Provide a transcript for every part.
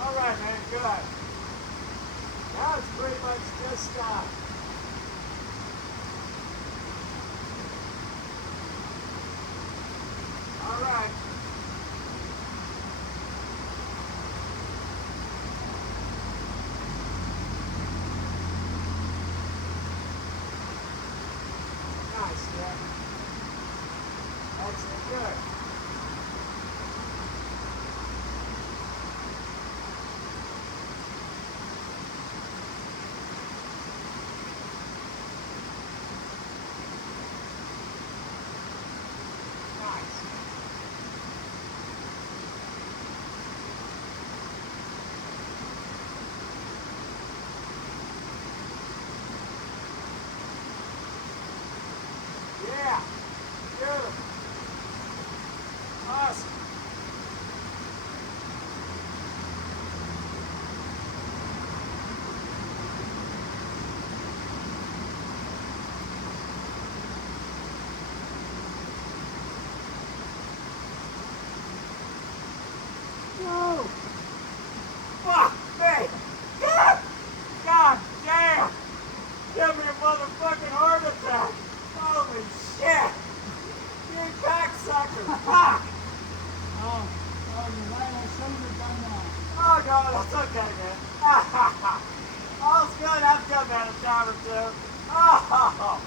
All right, man, good. Now it's pretty much just, all right. Nice, yeah. Excellent, good. Nice. Yeah, beautiful. Awesome. Whoa! Fuck me! God! God damn! Give me a motherfucking heart attack! Holy shit! You cocksucker! Fuck! You're right. I shouldn't have done that. Oh no, that's okay, man. All's good. I've done that a time or two. Oh!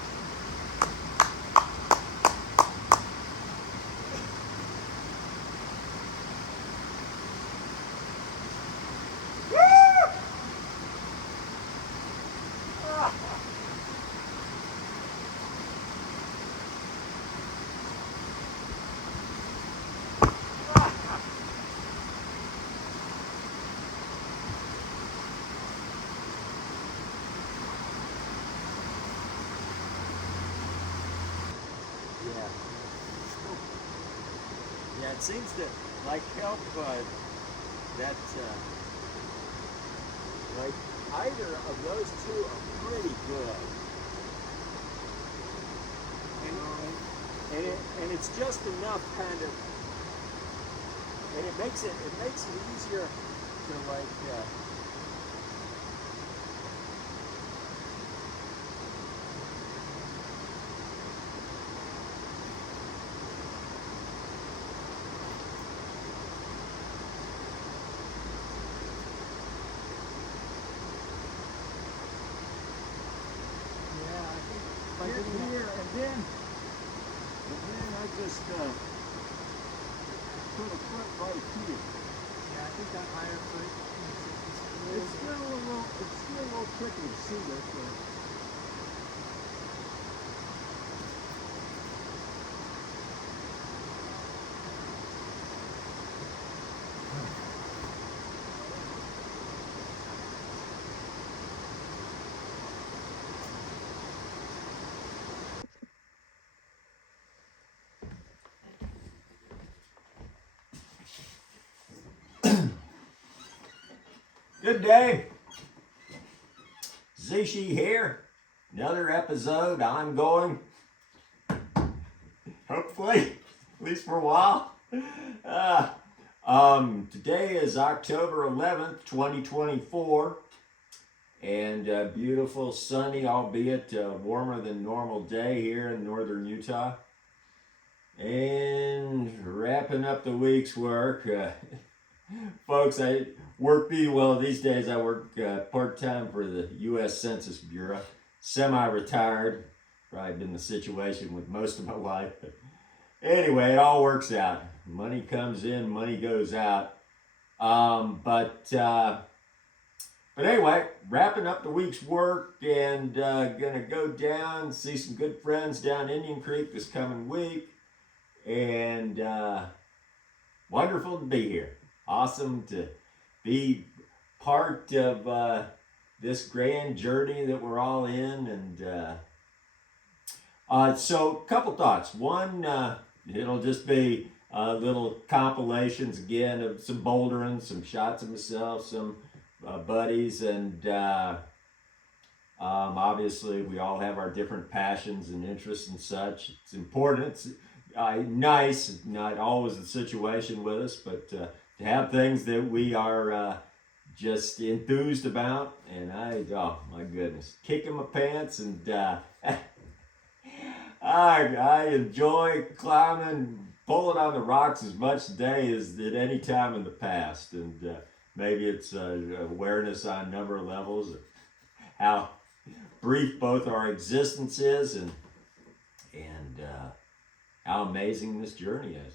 Woo! Yeah. Yeah, it seems to like help that like either of those two are pretty good. And it's just enough kind of, and it makes it easier to like Yeah, I think by here, doing that. here, and then I just put a foot right here. Yeah, I think that higher foot makes it just a little It's still a little tricky to see this, but good day. Zishi here. Another episode ongoing. Hopefully, at least for a while. Today is October 11th, 2024. And beautiful, sunny, albeit warmer than normal day here in northern Utah. And wrapping up the week's work. Folks, I work these days I work part-time for the U.S. Census Bureau. Semi-retired. Probably been the situation with most of my life. But anyway, it all works out. Money comes in, money goes out. But anyway, wrapping up the week's work and gonna go down, see some good friends down Indian Creek this coming week. And wonderful to be here. Awesome to be part of this grand journey that we're all in. And so, a couple thoughts. One, it'll just be little compilations again of some bouldering, some shots of myself, some buddies, and obviously we all have our different passions and interests and such. It's important. It's nice, not always the situation with us, but to have things that we are just enthused about, and oh my goodness, kicking my pants, and I enjoy climbing, pulling on the rocks as much today as at any time in the past, and maybe it's awareness on a number of levels of how brief both our existence is, and how amazing this journey is.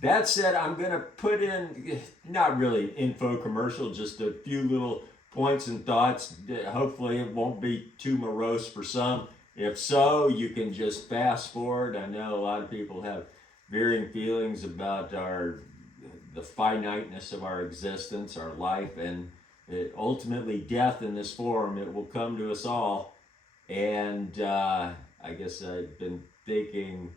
That said, I'm going to put in, not really an info commercial, just a few little points and thoughts. Hopefully it won't be too morose for some. If so, you can just fast forward. I know a lot of people have varying feelings about the finiteness of our existence, our life, and ultimately death in this form. It will come to us all. And I guess I've been thinking,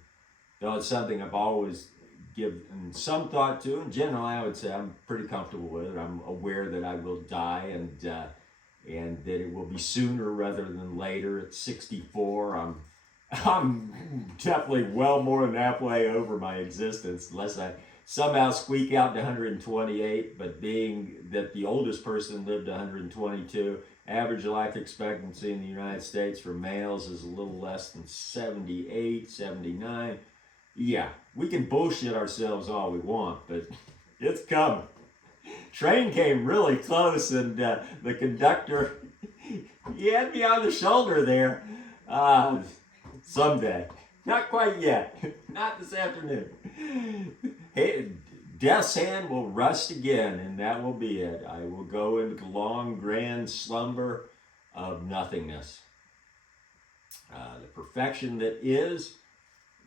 though it's something I've always given some thought to, and generally I would say I'm pretty comfortable with it. I'm aware that I will die, and that it will be sooner rather than later. At 64, I'm definitely well more than halfway over my existence, unless I somehow squeak out to 128. But being that the oldest person lived to 122, average life expectancy in the United States for males is a little less than 78, 79. Yeah, we can bullshit ourselves all we want, but it's coming. Train came really close, and the conductor, he had me on the shoulder there. Someday. Not quite yet. Not this afternoon. Hey, death's hand will rust again, and that will be it. I will go into the long, grand slumber of nothingness. The perfection that is,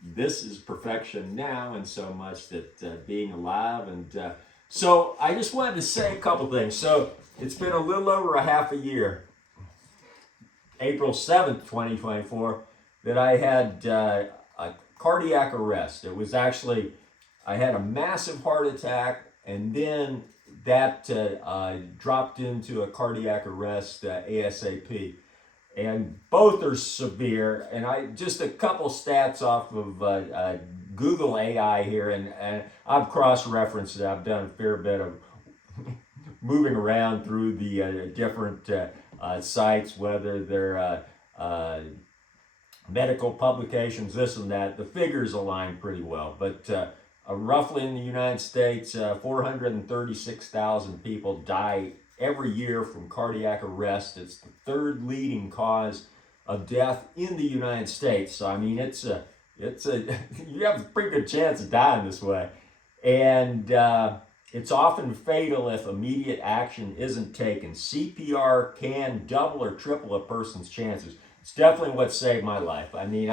this is perfection now, and so much that being alive. And so I just wanted to say a couple things. So it's been a little over a half a year, April 7th, 2024, that I had a cardiac arrest. It was actually, I had a massive heart attack, and then that dropped into a cardiac arrest ASAP. And both are severe. And I just a couple stats off of Google AI here, and I've cross-referenced it. I've done a fair bit of moving around through the different sites, whether they're medical publications, this and that. The figures align pretty well. But roughly in the United States, 436,000 people die every year from cardiac arrest. It's the third leading cause of death in the United States. So I mean, it's a you have a pretty good chance of dying this way, and it's often fatal if immediate action isn't taken. CPR can double or triple a person's chances. It's definitely what saved my life. I mean,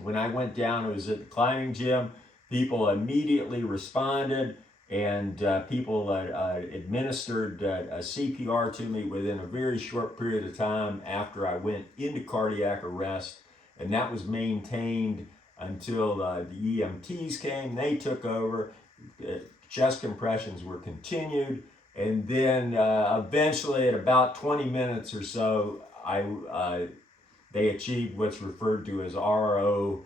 when I went down, it was at the climbing gym. People immediately responded, and people administered CPR to me within a very short period of time after I went into cardiac arrest, and that was maintained until the EMTs came. They took over. Chest compressions were continued, and then eventually, at about 20 minutes or so, they achieved what's referred to as ROSC,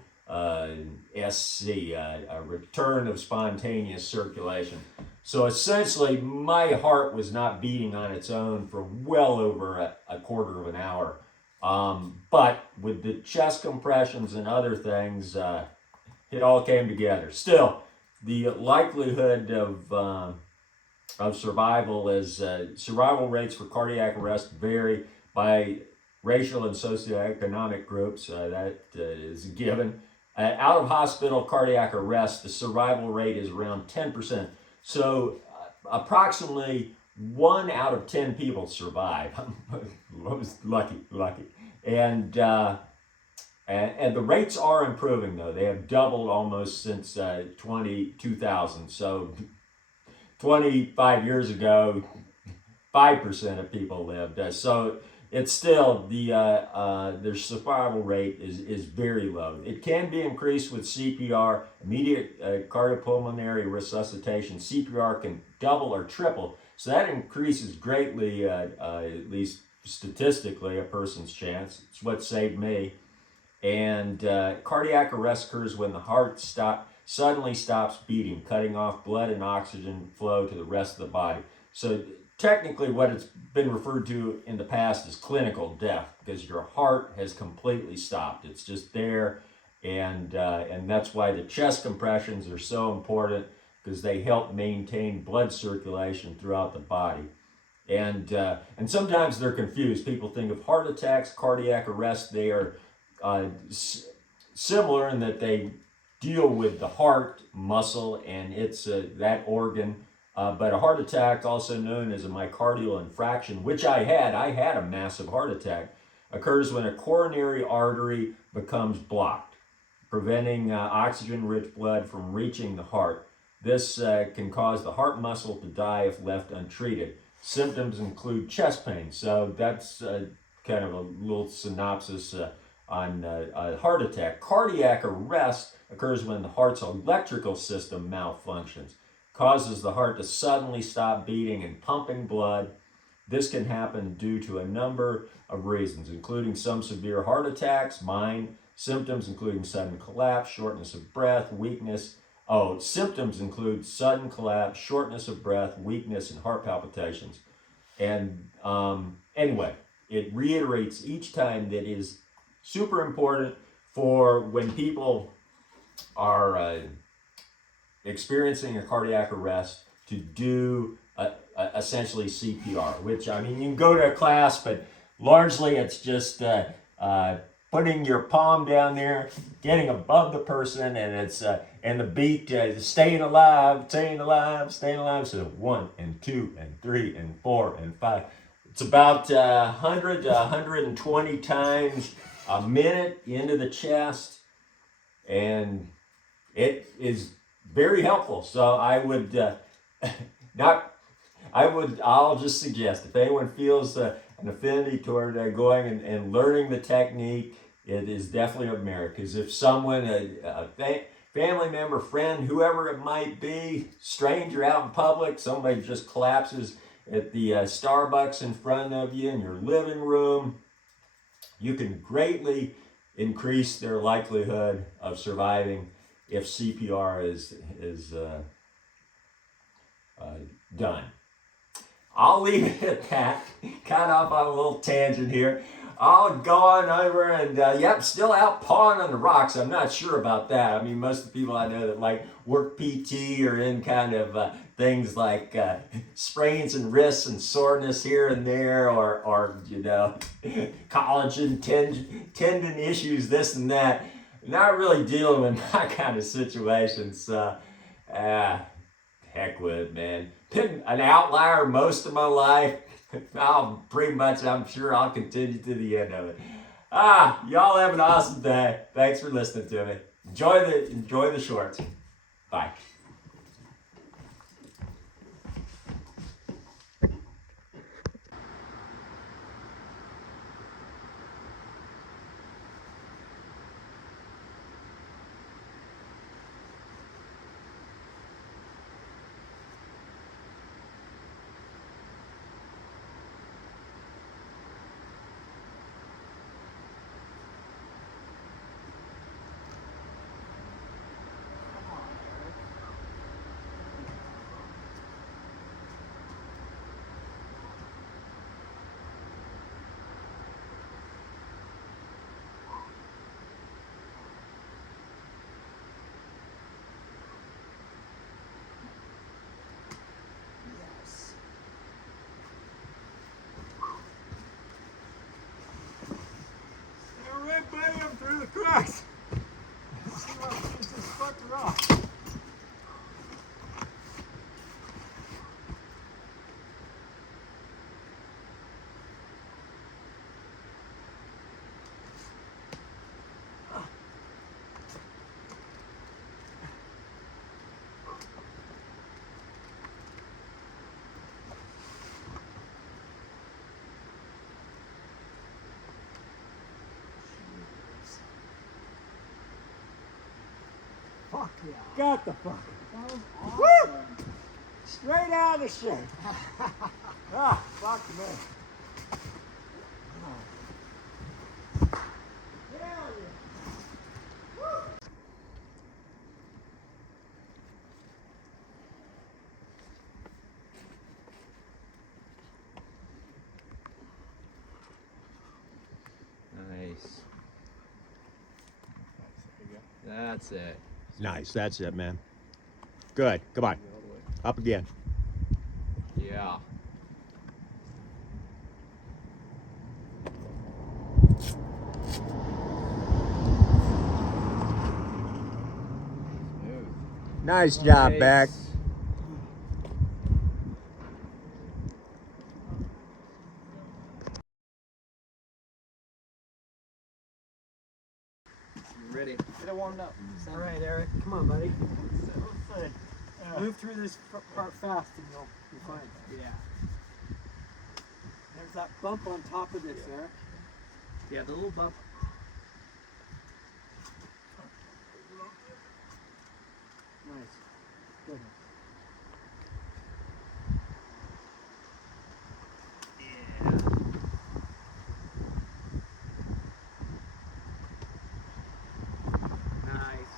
a return of spontaneous circulation. So essentially, my heart was not beating on its own for well over a quarter of an hour. But with the chest compressions and other things, it all came together. Still, the likelihood of survival is survival rates for cardiac arrest vary by racial and socioeconomic groups. That is a given. Out of hospital cardiac arrest, the survival rate is around 10%. So approximately 1 out of 10 people survive. I was lucky. And the rates are improving, though. They have doubled almost since 2000. So 25 years ago, 5% of people lived. So it's still, their survival rate is very low. It can be increased with CPR, immediate cardiopulmonary resuscitation. CPR can double or triple. So that increases greatly, at least statistically, a person's chance. It's what saved me. And cardiac arrest occurs when the heart suddenly stops beating, cutting off blood and oxygen flow to the rest of the body. So technically what it's been referred to in the past as clinical death, because your heart has completely stopped. It's just there, and that's why the chest compressions are so important, because they help maintain blood circulation throughout the body. And sometimes they're confused. People think of heart attacks, cardiac arrest. They are similar in that they deal with the heart muscle and it's that organ. But a heart attack, also known as a myocardial infarction, which I had a massive heart attack, occurs when a coronary artery becomes blocked, preventing oxygen-rich blood from reaching the heart. This can cause the heart muscle to die if left untreated. Symptoms include chest pain. So that's kind of a little synopsis on a heart attack. Cardiac arrest occurs when the heart's electrical system malfunctions, causes the heart to suddenly stop beating and pumping blood. This can happen due to a number of reasons, including some severe heart attacks, symptoms including sudden collapse, shortness of breath, weakness. Symptoms include sudden collapse, shortness of breath, weakness, and heart palpitations. And anyway, it reiterates each time that it is super important for when people are experiencing a cardiac arrest to do essentially CPR, which, I mean, you can go to a class, but largely it's just putting your palm down there, getting above the person, and it's and the beat, staying alive, staying alive, staying alive. So 1 and 2 and 3 and 4 and 5. It's about 100 to 120 times a minute into the chest, and it is very helpful. So I would I'll just suggest, if anyone feels an affinity toward going and learning the technique, it is definitely of merit. Because if someone, a family member, friend, whoever it might be, stranger out in public, somebody just collapses at the Starbucks in front of you in your living room, you can greatly increase their likelihood of surviving if CPR is done. I'll leave it at that. Kind of off on a little tangent here. I'll go on over and, still out pawing on the rocks. I'm not sure about that. I mean, most of the people I know that like work PT are in kind of things like sprains and wrists and soreness here and there, or collagen tendon issues, this and that. Not really dealing with that kind of situation. So, heck with it, man. Been an outlier most of my life. I'm sure I'll continue to the end of it. Y'all have an awesome day. Thanks for listening to me. Enjoy the shorts. Bye. Buddy, I'm through the cracks. Let's see if I can finish this fucker off. Fuck yeah. Got the fuck. That was awesome. Woo! Straight out of the shit. Fuck me. That's it. Nice. That's it, man. Good. Come on. Up again. Yeah. Smooth. Nice job, Beck. Ready. Get it warmed up. All right, Eric. Come on, buddy. Move through this part fast and you'll be fine. Yeah. There's that bump on top of this, Eric. Yeah, the little bump. Nice. Good. Nice.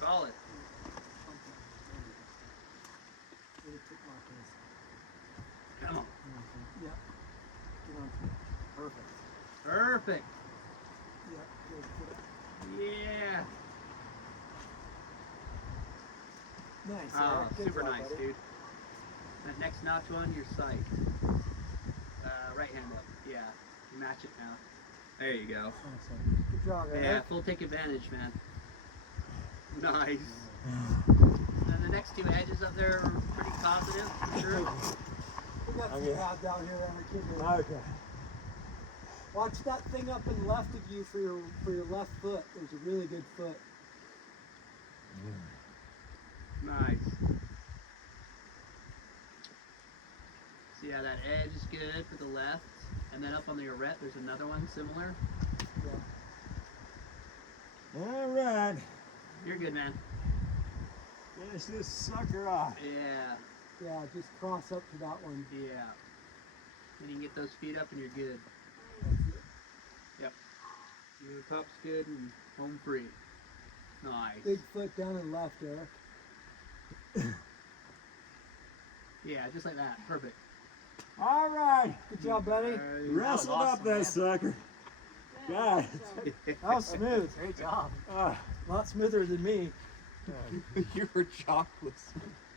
Solid. Come on. Yep. Get on to it. Perfect. Perfect. Yep. Good. Yeah. Nice. Oh, Eric. Good super job, nice, buddy. dude. That next notch one, your sight. Right hand up. Yeah. Match it now. There you go. Awesome. Good job, Eric. Yeah, full take advantage, man. Nice. And the next two edges up there are pretty positive, for sure. We got some pad down here on the kid. Okay. Watch that thing up and left of you for your left foot. There's a really good foot. Nice. See how that edge is good for the left, and then up on the arete there's another one similar. Yeah. All right. You're good, man. Finish this sucker off. Yeah, Yeah, just cross up to that one. yeah. And you can get those feet up and you're good. Yep. Your top's good and home free. Nice. Big foot down and left, Eric. Yeah, just like that. Perfect. All right. Good job, buddy. Wrestled up that sucker. God. That was smooth. Great job. A lot smoother than me. You were chocolate.